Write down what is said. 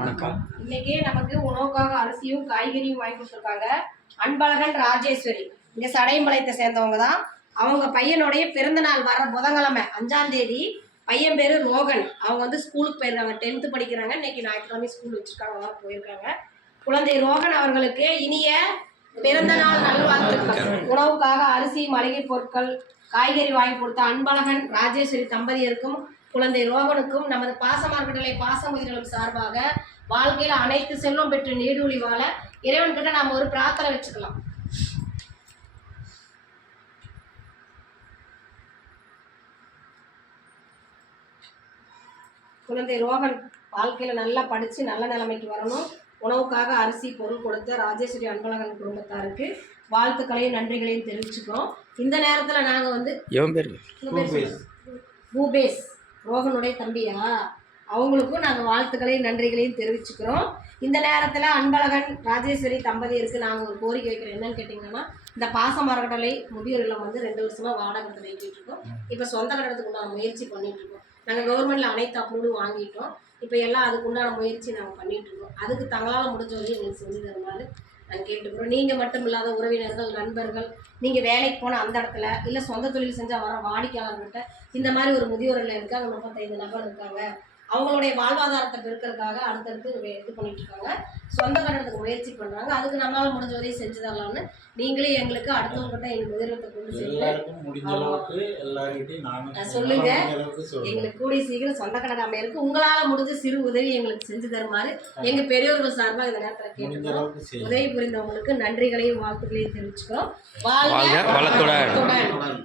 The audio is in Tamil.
வணக்கம். இன்னைக்கு நமக்கு உணவுக்காக அரிசியும் காய்கறியும் வாங்கி கொடுத்துருக்காங்க. அன்பழகன் ராஜேஸ்வரி இங்க சடையம்பாளையத்தை சேர்ந்தவங்க தான். அவங்க பையனுடைய பிறந்த நாள் வர புதன்கிழமை 5ஆம் தேதி. பையன் பேரு ரோகன். அவங்க வந்து ஸ்கூலுக்கு போயிருக்காங்க, 10th படிக்கிறாங்க. இன்னைக்கு ஞாயிற்றுக்கிழமை ஸ்கூல் வச்சிருக்காங்க, போயிருக்காங்க. குழந்தை ரோகன் அவர்களுக்கு இனிய பிறந்த நாள் நல்வாழ்த்துக்கள். உணவுக்காக அரிசி, மளிகை பொருட்கள், காய்கறி வாங்கி கொடுத்த அன்பழகன் ராஜேஸ்வரி தம்பதியருக்கும் குழந்தை ரோகனுக்கும் நமது பாசமார்கடலை பாசமுதிர்களும் சார்பாக வாழ்க்கையில் அனைத்து செல்வம் பெற்று நீடூழி வாழ இறைவன் கிட்ட நாம ஒரு பிரார்த்தனை வச்சுக்கலாம். குழந்தை ரோகன் வாழ்க்கையில நல்லா படிச்சு நல்ல நிலைமைக்கு வரணும். உணவுக்காக அரிசி பொருள் கொடுத்த ராஜேஸ்வரி அன்பழகன் குடும்பத்தாருக்கு வாழ்த்துக்களையும் நன்றிகளையும் தெரிவிச்சுக்கிறோம். இந்த நேரத்தில் நாங்கள் வந்து பூபேஷ் ரோகனுடைய தம்பியா, அவங்களுக்கும் நாங்கள் வாழ்த்துக்களையும் நன்றிகளையும் தெரிவிச்சுக்கிறோம். இந்த நேரத்தில் அன்பழகன் ராஜேஸ்வரி தம்பதியருக்கு நாங்கள் ஒரு கோரிக்கை வைக்கிறோம். என்னன்னு கேட்டிங்கன்னா, இந்த பாசமரக்கடலை முதியோர் இல்லம் வந்து 2 வருஷமாக வாடகை வைக்கிட்டு இருக்கோம். இப்போ சொந்த கட்டடத்துக்கு உண்டான முயற்சி பண்ணிட்டு இருக்கோம். நாங்கள் கவர்மெண்ட்டில் அனைத்து அப்ரூவலும் வாங்கிட்டோம். இப்போ எல்லாம் அதுக்கு உண்டான முயற்சி நாங்கள் பண்ணிட்டு இருக்கோம். அதுக்கு தங்களால் முடிஞ்ச வரையும் எங்களுக்கு செஞ்சு தருமாறு நாங்கள் கேட்டுக்கிறோம். நீங்கள் மட்டும் இல்லாத உறவினர்கள், நண்பர்கள், நீங்கள் வேலைக்கு போன அந்த இடத்துல இல்லை சொந்த தொழில் செஞ்சால் வர வாடிக்கையாளர்கிட்ட இந்த மாதிரி ஒரு முதியோரில் இருக்காங்க, 35 நபர் இருக்காங்க, அவங்களுடைய வாழ்வாதாரத்தை பெருக்கிறதுக்காக அடுத்தடுத்து இது பண்ணிட்டு இருக்காங்க. சொந்த கட்டணத்துக்கு முயற்சி பண்ணுறாங்க. அதுக்கு நம்மளால் முடிஞ்ச வரையும் செஞ்சு தரலாம்னு நீங்களே எங்களுக்கு அடுத்தவங்ககிட்ட எங்கள் முதலிடத்தை கொண்டு சொல்லுங்க. எங்களுக்கு கூடிய சீக்கிரம் சொந்த கட்டணம் அமையிருக்கு. உங்களால் முடிஞ்ச சிறு உதவி எங்களுக்கு செஞ்சு தருமாறு எங்கள் பெரியோர்கள் சார்பாக இந்த நேரத்தில் கேட்டுக்கிறோம். உதவி புரிந்தவங்களுக்கு நன்றிகளையும் வாழ்த்துக்களையும் தெரிவிச்சுக்கிறோம். வாழ்க வளத்துடன்.